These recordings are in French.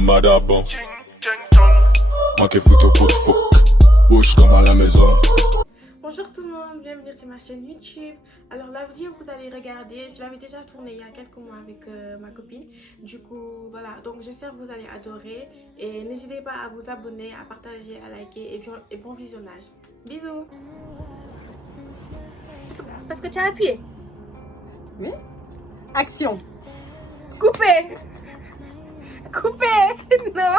Madabon. Moi qui fous ton coup de fuck. Bouge comme à la maison. Bonjour tout le monde, bienvenue sur ma chaîne YouTube. Alors la vidéo que vous allez regarder, je l'avais déjà tournée il y a quelques mois avec ma copine. Du coup voilà, donc j'espère que vous allez adorer. Et n'hésitez pas à vous abonner, à partager, à liker et bon visionnage. Bisous. Parce que tu as appuyé. Oui. Action. Coupé. Coupé. Non.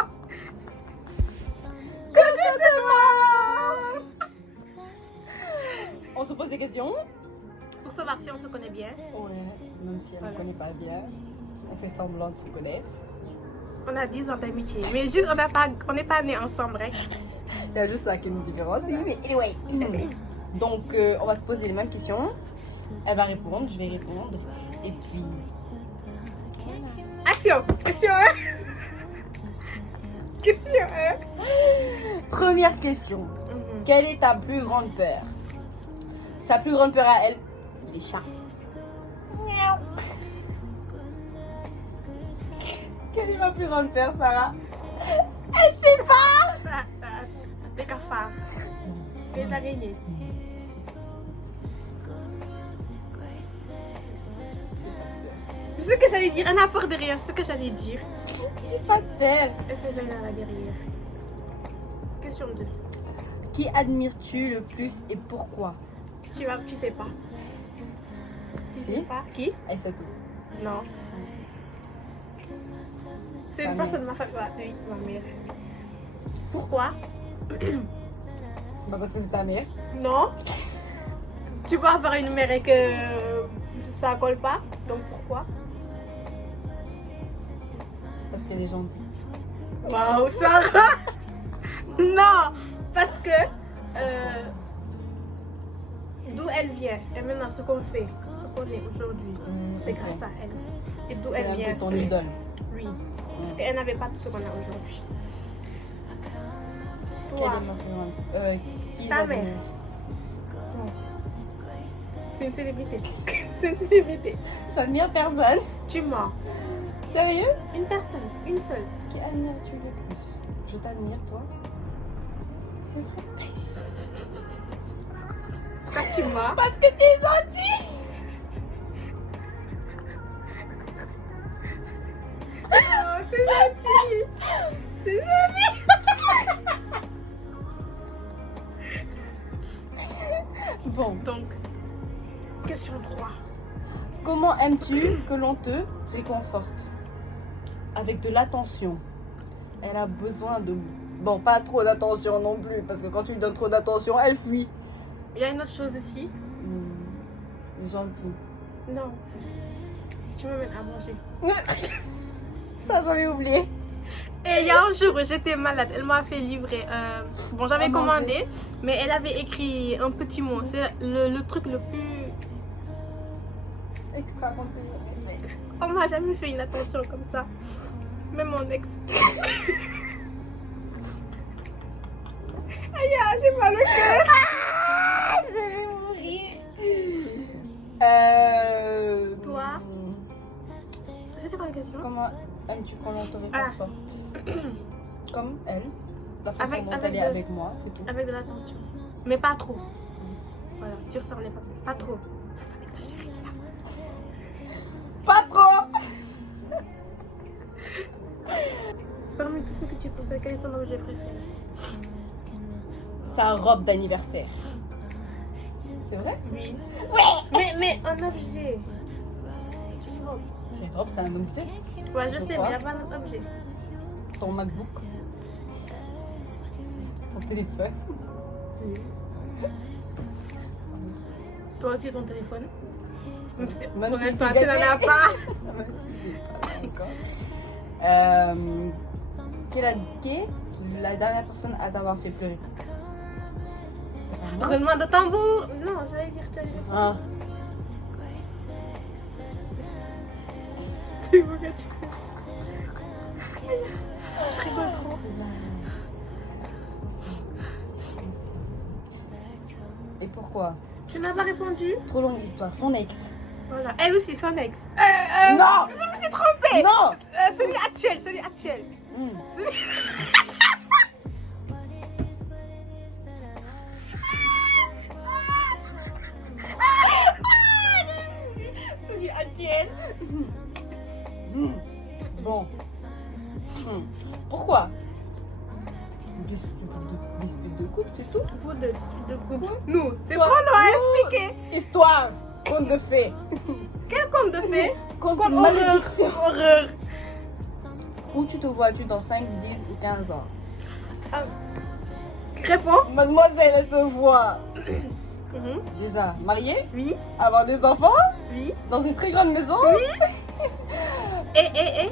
On se pose des questions. Pour savoir si on se connaît bien. Ouais, même si elle ne connaît pas bien. On fait semblant de se connaître. On a 10 ans d'amitié, mais juste on n'est pas nés ensemble, hein. Il y a juste ça qui nous différencie. Mais anyway. Donc, on va se poser les mêmes questions. Elle va répondre, je vais répondre. Et puis... Action. Question 1. Question 1. Première question. Quelle est ta plus grande peur? Sa plus grande peur à elle, les chats. Quelle est ma plus grande peur, Sarah? Elle sait pas. Des cafards. Des araignées. C'est ce que j'allais dire, un apport de rien, c'est ce que j'allais dire. J'ai pas de peur. Elle faisait là la guerrière. Question 2. Qui admires-tu le plus et pourquoi? Tu sais pas. Tu Si. sais pas. Qui? Elle sait tout. Non. C'est Ta une mère. personne de ma famille. Oui, ma mère. Pourquoi? Bah parce que c'est ta mère. Non. Tu peux avoir une mère et que ça colle pas. Donc pourquoi? Parce qu'elle est gentille. Waouh, Sarah. Non, parce que d'où elle vient et maintenant ce qu'on fait, ce qu'on est aujourd'hui, c'est grâce à elle. Et d'où C'est elle un vient. peu ton idole. Oui, parce qu'elle n'avait pas tout ce qu'on a aujourd'hui. Quelle Toi, est ma plus grande qui Ta j'admire? mère. C'est une célébrité. C'est une célébrité. J'admire personne. Tu mens. Sérieux? Une personne, une seule. Qui admires-tu le plus? Je t'admire, toi. C'est vrai. Quand tu mens. Parce que tu es gentille. Oh, c'est gentil. C'est gentil. Bon, Donc, question 3. comment aimes-tu que l'on te réconforte? Avec de l'attention. Elle a besoin de... Bon, pas trop d'attention non plus, parce que quand tu lui donnes trop d'attention, elle fuit. Il y a une autre chose aussi. Gentille. Non. Si tu m'amènes à manger. Ça, j'avais oublié. Et il y a un jour où j'étais malade, elle m'a fait livrer. Bon, j'avais À manger. commandé, mais elle avait écrit un petit mot. C'est le truc le plus. Extra On m'a jamais fait une attention comme ça. Même mon ex. Aïe, j'ai mal au cœur. Je vais mourir. Toi? C'était quoi la question? Comment aimes-tu qu'on l'on te réconforte? Comme elle. La façon Avec- dont avec elle est de- avec moi, c'est tout. Avec de l'attention. Mais pas trop. Voilà, tu ressens les papiers. Pas trop. Faut pas exagérer là. Pas trop. Parmi tout ce que tu possèdes, quel est ton objet préféré? Sa robe d'anniversaire. C'est vrai? Oui. Mais un objet. Une robe. Sa robe, c'est un objet. Ouais, je sais, mais Pourquoi? il n'y a pas d'autre objet. Ton MacBook. Ton téléphone. Toi aussi, ton téléphone. Même Pour si l'instant, c'est tu n'en as gagné. pas. Même si c'est pas encore. Qui est la dernière personne à t'avoir fait pleurer? C'est pas moi? Roulement de tambour. Non, j'allais dire, tu allais dire. Ah. C'est bon, tu Je rigole trop. Et pourquoi? Tu n'as pas répondu? Trop longue l'histoire. Son ex. Voilà. Elle aussi, son ex. Non! Je me suis trompée. Non. Celui actuel, celui actuel. Celui actuel. Bon. Pourquoi? Dispute de couple, c'est tout. Vous deux, dispute de couple. Nous, c'est Toi, trop long à nous. expliquer. Histoire. Conte de fées. Quel conte de fées? Conte Conte de horreur. malédiction. Horreur. Où tu te vois-tu dans 5, 10 ou 15 ans? Réponds. Mademoiselle, elle se voit Mhm. déjà mariée, Oui, avoir des enfants, oui. dans une très grande maison. Et.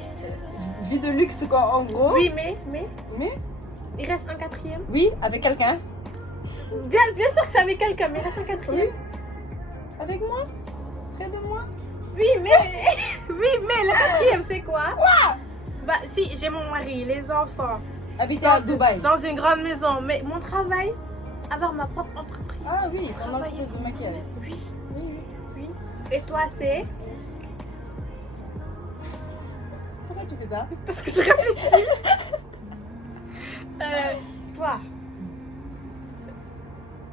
Vie de luxe, quoi, en gros. Oui, mais. Mais, Il reste un quatrième. oui, avec quelqu'un. Bien sûr que c'est avec quelqu'un, mais il reste un quatrième. Avec moi. Près de moi. Oui, mais. Oui, mais le quatrième, c'est quoi? Bah, si, j'ai mon mari, les enfants. Habiter à Dubaï. Dans une grande maison. Mais mon travail, avoir ma propre entreprise. Ah oui, ton Travailler. entreprise de maquillage. Oui, Oui, oui. oui. Et toi, c'est? Pourquoi tu fais ça? Parce que je réfléchis. Toi.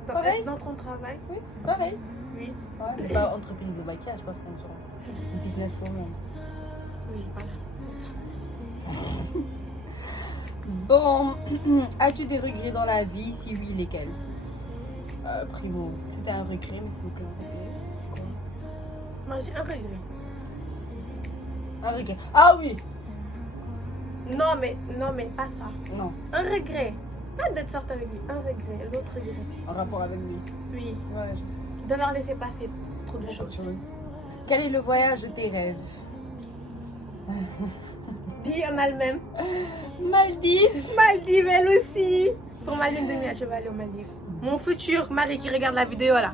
Pareil. Dans ton travail? Oui, pareil. Oui. Ouais, mais pas entreprise de maquillage, par contre. Business woman. Oui, voilà, c'est ça. Bon, as-tu des regrets dans la vie? Si oui, lesquels? Primo, c'était un regret, mais s'il vous plaît, un regret. Quoi? Moi, j'ai un regret. Un regret. Ah oui! Non, mais pas ça. Non, Un regret. Pas d'être sortie avec lui. Un regret. L'autre regret. en rapport avec lui. Oui. Ouais, je sais. D'avoir laissé passer trop de Beaucoup de choses. choses. Quel est le voyage de tes rêves? Dis en a le même. Maldives! Maldives, elle aussi. Pour ma lune de miel, je vais aller aux Maldives. Mon futur mari qui regarde la vidéo là.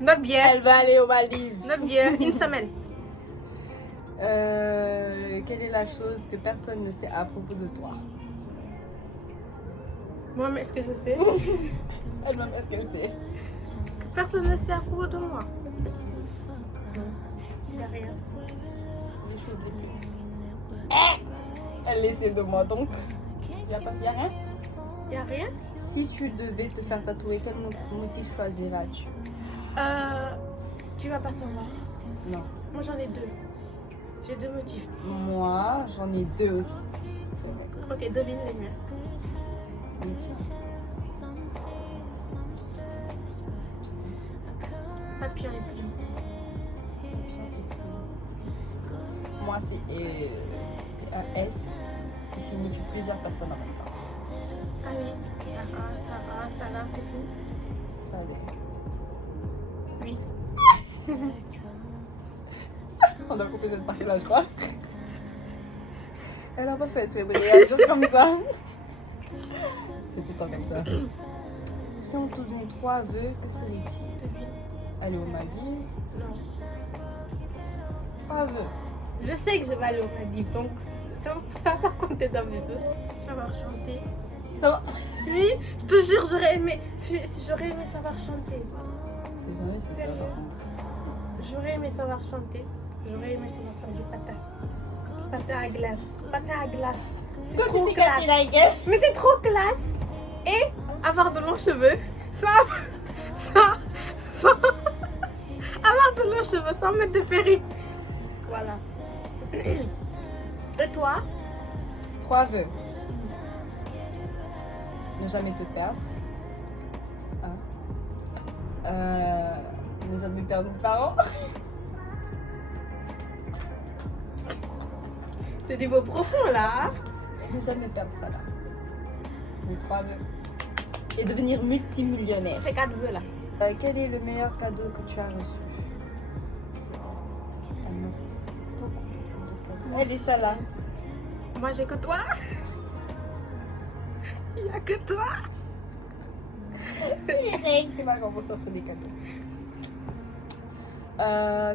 Note bien. Elle va aller aux Maldives. Note bien. Une semaine. Quelle est la chose que personne ne sait à propos de toi? Moi, mais est-ce que je sais? Elle-même, est-ce qu'elle sait? Personne ne sait à propos de moi. Il n'y a rien. Des choses de plus. Elle essaie de moi donc. Y a rien? Il n'y a rien? Si tu devais te faire tatouer, quel motif choisiras-tu? Tu vas pas savoir. Non. Moi, j'en ai deux. J'ai deux motifs. Moi, j'en ai deux aussi. Ok, devine les miens. C'est le tien. Papillon et plume. Moi, c'est un S qui signifie plusieurs personnes en même temps. Ah oui. Ça va, c'est tout. Ça allait. Oui. On a coupé cette partie-là, je crois. Elle n'a pas fait exprès de réagir comme ça. C'est tout le temps comme ça. Si on te donne 3 vœux, que serait-il? Devine. Aller aux Maldives. Non. 3 vœux. Je sais que je vais aller aux Maldives, donc ça va compter dans mes vœux. Savoir chanter. Ça va? Oui, je te jure, j'aurais aimé. J'aurais aimé savoir chanter. C'est vrai, c'est ça. Sérieux. J'aurais aimé savoir chanter. J'aurais aimé savoir faire du patin. Patin à glace. Patin à glace. C'est trop classe. Mais c'est trop classe. Et avoir de longs cheveux sans avoir de longs cheveux sans mettre de perruque. Voilà. Et toi? 3 vœux. Ne jamais te perdre. Ne jamais perdre mes parents. C'est du beau profond là. Hein? Ne jamais perdre ça là. Les 3 vœux. Et devenir multimillionnaire. C'est 4 vœux là. Quel est le meilleur cadeau que tu as reçu? Elle m'offre beaucoup de cadeaux. Elle est ça là. Moi j'ai que toi. Il n'y a que toi. C'est pas quand on s'offre des cadeaux.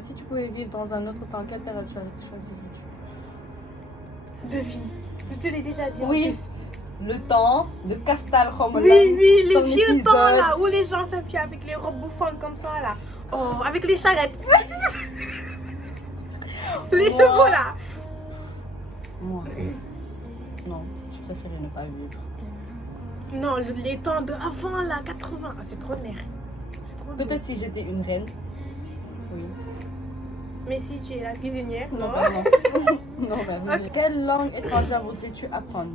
Si tu pouvais vivre dans un autre temps, quelle période choisirais-tu? Devine. Je te l'ai déjà dit. Oui, En plus. le temps de Castal Romola. Oui, les Son vieux épisode. temps là où les gens s'habillent avec les robes bouffantes comme ça là. Oh, avec les charrettes. Les Moi. chevaux là. Moi. Non, je préférais ne pas vivre. Non, les temps de avant, là, 80. Ah, c'est trop l'air. C'est trop Peut-être si j'étais une reine. Oui. Mais si tu es la cuisinière, Non, non. pardon. Non, merci. Quelle langue étrangère voudrais-tu apprendre?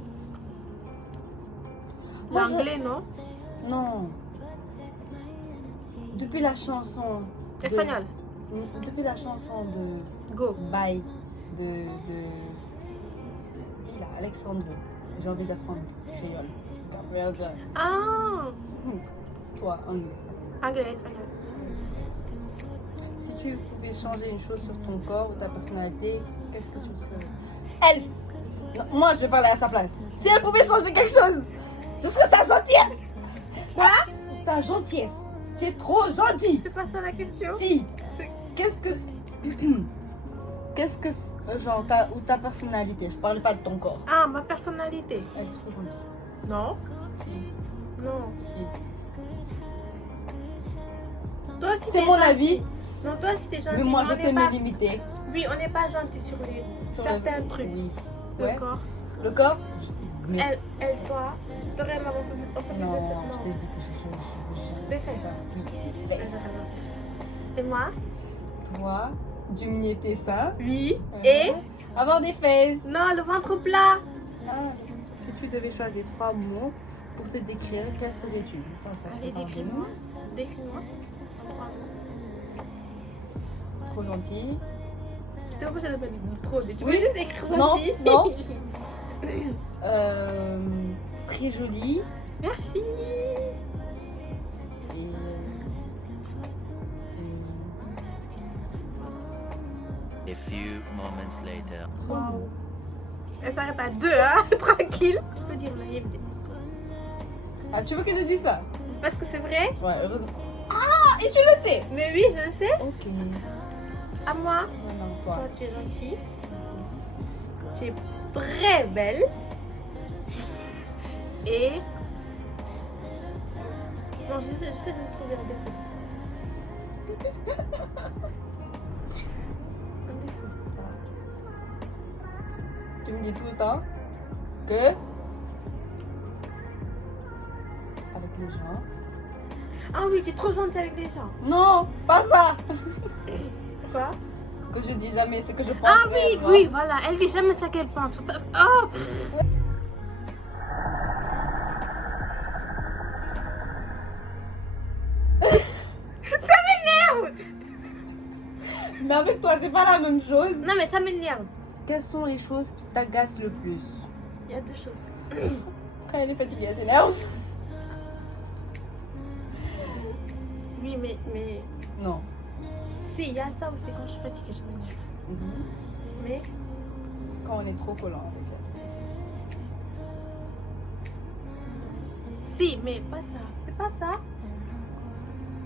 Moi, L'anglais, non. Non. Depuis la chanson. Espagnol. Depuis la chanson de Go. Bye de il a Alexandre. J'ai envie d'apprendre créole. Ah, Toi, anglais. anglais, espagnol. Si tu pouvais changer une chose sur ton corps ou ta personnalité, qu'est-ce que tu ferais? Elle. Non, moi, je vais parler à sa place. Si elle pouvait changer quelque chose, ce serait sa gentillesse. Quoi? Ta gentillesse. Tu es trop gentil. C'est pas ça la question. Si. Qu'est-ce que genre ta personnalité? Je parle pas de ton corps. Ah, ma personnalité. Elle est trop gentille. Non. Non. Si. Toi aussi, C'est t'es mon gentil. avis, Non, toi aussi, t'es gentil. mais moi on je n'est sais pas... me limiter. Oui, on n'est pas gentil sur certains trucs. Oui. Ouais. D'accord. Le corps? Mais... Elle, toi, t'aurais ma opinion de cette Non, je non. t'ai dit que je Des fesses. Des fesses. Et moi? Toi, diminuer tes seins. Oui. Mhm. Et? Avoir des fesses. Non, le ventre plat. Ah, si tu devais choisir 3 mots pour te décrire, quels seraient-tu? Ça Allez, fait décris-moi. Décris-moi. Trop gentil. T'es obligée de pas dire trop. Tu peux Oui. juste écrire Non, gentil. non. Très jolie. Merci. Et, A few moments later. Wow. Elle s'arrête à 2, hein. Tranquille. Je peux dire naïveté. Ah, tu veux que je dise ça? Parce que c'est vrai. Ouais, heureusement. Ah, et tu le sais? Mais oui, je le sais. Ok. À moi. Maintenant, toi. Toi, tu es gentille. Tu es très belle. Et... Non, j'essaie de me trouver un défaut. Un défaut. Tu me dis tout le temps que avec les gens. Ah oui, tu es trop gentille avec les gens. Non, pas ça. Quoi? Que je dis jamais ce que je pense. Ah oui, réellement. oui, voilà. Elle dit jamais ce qu'elle pense. Oh, pff. Ça m'énerve. Mais avec toi, c'est pas la même chose. Non, mais ça m'énerve. Quelles sont les choses qui t'agacent le plus? Il y a 2 choses. Quand elle est fatiguée, elle s'énerve. Oui, mais Non. si, il y a ça aussi. Quand je suis fatiguée, je m'énerve. Mais Quand on est trop collant avec elle. si, mais pas ça. C'est pas ça.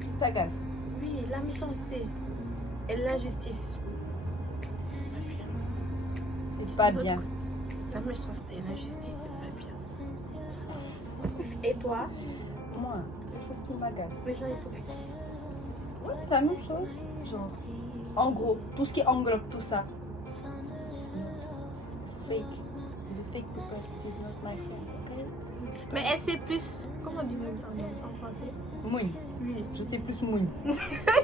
Qui t'agace? Oui, la méchanceté et l'injustice. C'est pas bien. La méchanceté et l'injustice, c'est pas bien. Et toi? Moi, quelque chose qui m'agace. Les gens hypocrites. Ouais, c'est la même chose. Genre, en gros, tout ce qui englobe tout ça. Fake. The fake people is not my friend, ok? Mais elle sait plus. Comment on dit mouille en français? Mouille. Oui. Je sais plus mouille. Elle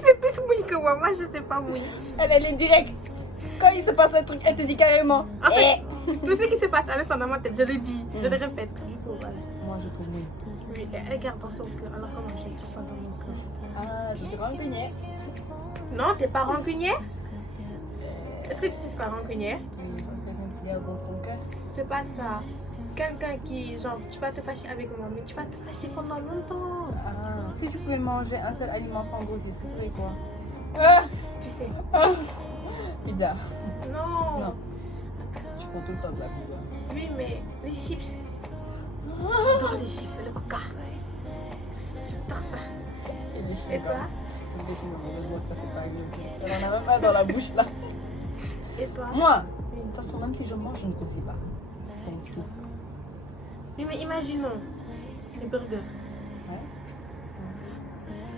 sait plus mouille que moi. Moi, je sais pas mouille. Elle est directe. Quand il se passe un truc, elle te dit carrément. En fait, tout ce qui se passe à l'instant dans ma tête, je le dis. Je le répète. Du coup, voilà. Moi, je trouve mouille. Oui, elle garde dans son cœur. Alors comment je ne pas dans mon cœur? Ah, je suis rancunière. Non, t'es pas rancunière? Est-ce que tu sais c'est pas rancunière? Quelqu'un qui garde dans son cœur. C'est pas ça. Quelqu'un qui, genre, tu vas te fâcher avec moi, mais tu vas te fâcher pendant longtemps. Ah. Si tu pouvais manger un seul aliment sans grossesse, ce serait quoi? Tu sais. Pizza. Non. Non. Tu prends tout le temps de la pizza. Oui, mais les chips. J'adore les chips et le coca. J'adore ça. Et des Et chewing-gums. toi? C'est des chewing-gums, ça fait pas agresser. Elle en a même un dans la bouche là. Et toi? Moi, de toute façon, même si je mange, je ne grossis pas. Donc, tout. Oui, mais imaginons les burgers. Ouais.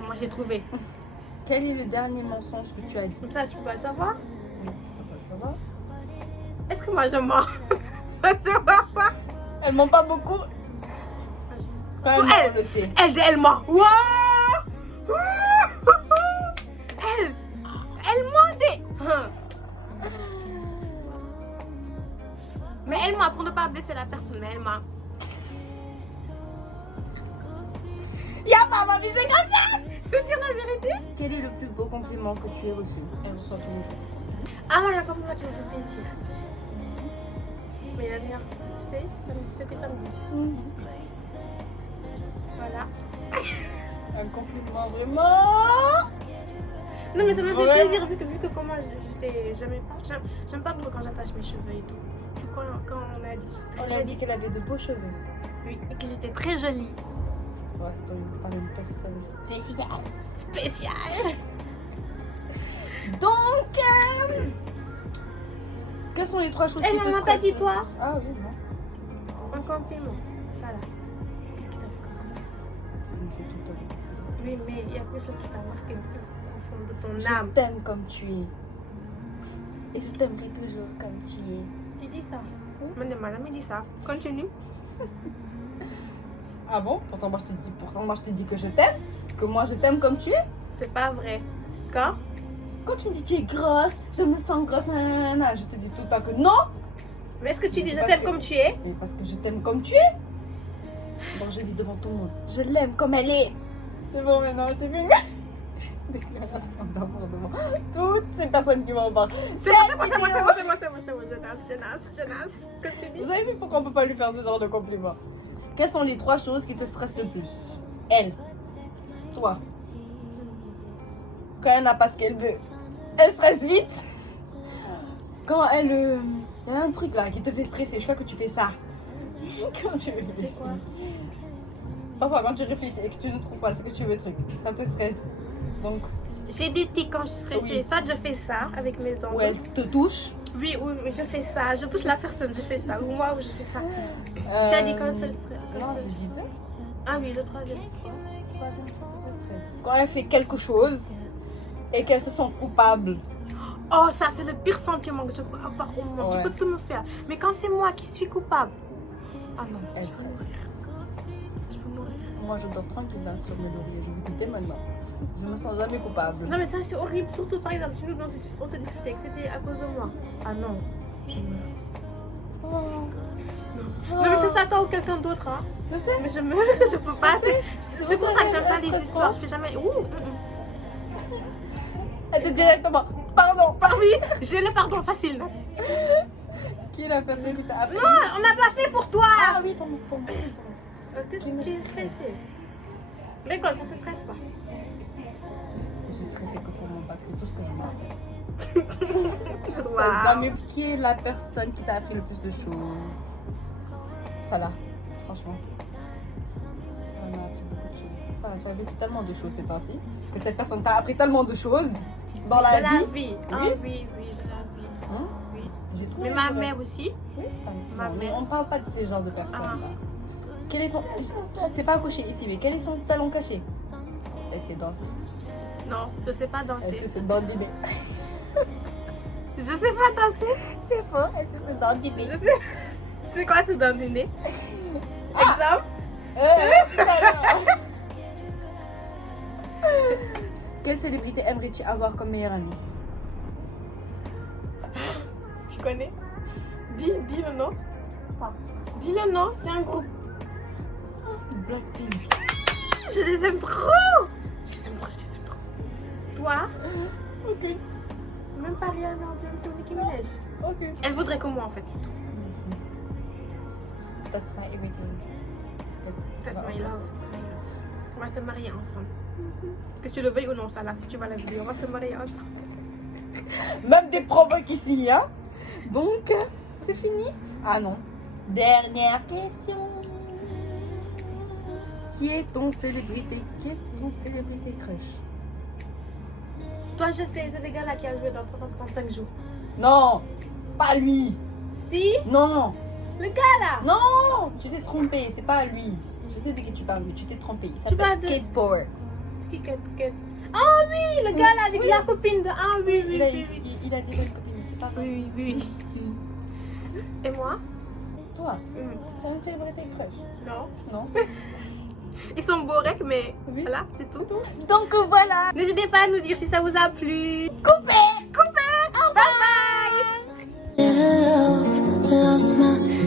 Moi, j'ai trouvé. Quel est le dernier mensonge que tu as dit? Comme ça, tu peux pas le savoir. Oui, ça va. Est-ce que moi, je mens? se voit pas. Elle ment pas beaucoup. Quand même, Elle. on le sait. Elle ment. Wow. Elle ment des... Mais elle ment pour ne pas blesser la personne, mais elle ment. Y'a pas ma vie, c'est comme ça. Je veux dire la vérité. Quel est le plus beau compliment que tu aies reçu? Elle reçoit toujours. Ah non, il y a comme moi qui me fait plaisir. Mais la dernière, c'était samedi. Voilà. Un compliment vraiment. Non mais ça me fait Vraiment. plaisir vu que comment j'aime pas trop quand j'attache mes cheveux et tout. Du coup, quand on a dit que j'étais On très a dit jolie, qu'elle avait de beaux cheveux. oui, et que j'étais très jolie. Ouais, par une personne Spéciale. Donc, quelles sont les 3 choses Elle qui te m'en a pas stressent dit, le toi? plus? Ah oui, non. Un compliment. Ça là. Qu'est-ce qui t'a fait comme ça? Elle me fait tout le temps. Oui, mais il y a quelque chose qui t'a marqué le plus profond de ton Je âme. t'aime comme tu es. Et je t'aimerai toujours comme tu es. Il dit ça. Madame, il dit ça. Continue. Ah bon? Pourtant moi je te dis que je t'aime. Que moi je t'aime comme tu es. C'est pas vrai. Quand? Quand tu me dis tu es grosse, je me sens grosse, nanana, je te dis tout le temps que non. Mais est-ce que tu dis C'est je parce t'aime que- comme tu es? Mais parce que je t'aime comme tu es. Bon, je dis devant tout le monde. Je l'aime comme elle est. C'est bon maintenant, c'est fini. Déclaration d'amour devant toutes ces personnes qui vont voir. C'est moi. Je nasse. Continue. Vous avez vu pourquoi on peut pas lui faire ce genre de compliments? Quelles sont les 3 choses qui te stressent le plus? Elle. Toi. Quand elle n'a pas ce qu'elle veut, elle stresse vite. Quand elle... Il y a un truc là qui te fait stresser, je crois que tu fais ça. Quand tu réfléchis. C'est quoi? Parfois quand tu réfléchis et que tu ne trouves pas ce que tu veux, truc, ça te stresse. Donc, J'ai des tics quand je suis stressée. Oui. Soit je fais ça avec mes ongles. où elle te touche. Oui, je fais ça. Je touche la personne, je fais ça. Ou moi, je fais ça. Tu as dit quand c'est le stress? Non, j'ai dit 2. Ah oui, le troisième. Quand elle fait quelque chose et qu'elle se sent coupable. Oh, ça, c'est le pire sentiment que je peux avoir au monde. Ouais. Tu peux tout me faire. Mais quand c'est moi qui suis coupable. Ah non, Elle je peux stresse. mourir. Je peux mourir. Moi, je dors tranquille là sur mes lauriers. Je vous dis dès maintenant. Je me sens jamais coupable. Non, mais ça, c'est horrible. Surtout, par exemple, si nous, on se disputait que c'était à cause de moi. Ah non, je meurs. Non, mais c'est ça, toi ou quelqu'un d'autre, hein. Je sais. Mais je meurs, je peux pas. C'est pour ça que j'aime pas les Elle histoires. stresse Je fais jamais. Elle te directement. Pardon. Oui, j'ai le pardon facile. Qui est la personne qui t'a appris? Non, on n'a pas fait pour toi. Ah oui, pour moi. Tu es stressée. L'école, ça te stresse pas? Je suis stressée que pour mon bac, c'est tout ce que je m'en Je stresse Wow. jamais. Qui est la personne qui t'a appris le plus de choses? Ça là, franchement. Ça m'a appris beaucoup de choses. Ça, j'ai appris tellement de choses ces temps-ci. Que cette personne t'a appris tellement de choses dans la De la vie. vie. Oui. Ah oui, de la vie. Hein? Oui. J'ai trop Mais aimé ma pour elle. mère aussi. Oui, Ma mais mère. on parle pas de ces genres de personnes Ah. là. Quel est ton... C'est pas coché ici, mais quel est son talon caché? Elle sait danser. Non, je sais pas Elle danser. sait se dandiner. Je sais pas danser. C'est faux, elle sait se dandiner. Je sais. C'est quoi ce dandiner? Exemple? Quelle célébrité aimerais-tu avoir comme meilleure amie? Tu connais? Dis le nom. Dis le nom, c'est un groupe. Blackpink. Je les aime trop. Je les aime trop. Toi? Ok, Même pas Rihanna ou bien c'est Nicki Minaj. ok. Elle voudrait comme moi en fait. That's my everything. That's my love. On va se marier ensemble. Que tu le veuilles ou non, ça là, si tu vois la vidéo, on va se marier ensemble. Même des provoques ici, hein? Donc, c'est fini? Ah non. Dernière question. Qui est ton célébrité crush? Toi, je sais, c'est le gars là qui a joué dans 365 jours. Non, pas lui. Si? Non, Le gars là! non, tu t'es trompé, c'est pas lui. Je sais de qui tu parles, mais tu t'es trompé. Il parles s'appelle de- Kate Power. C'est qui Kate? Ah oui, le gars là avec la copine de. Ah oui, oui, Il a oui, oui. dit une copine, c'est pas vrai. Oui. Et moi? toi. Tu as une célébrité crush? Non. Non. Ils sont beaux, rec, mais Oui. voilà, c'est tout. Donc voilà. N'hésitez pas à nous dire si ça vous a plu. Coupez. Bye bye. Lost my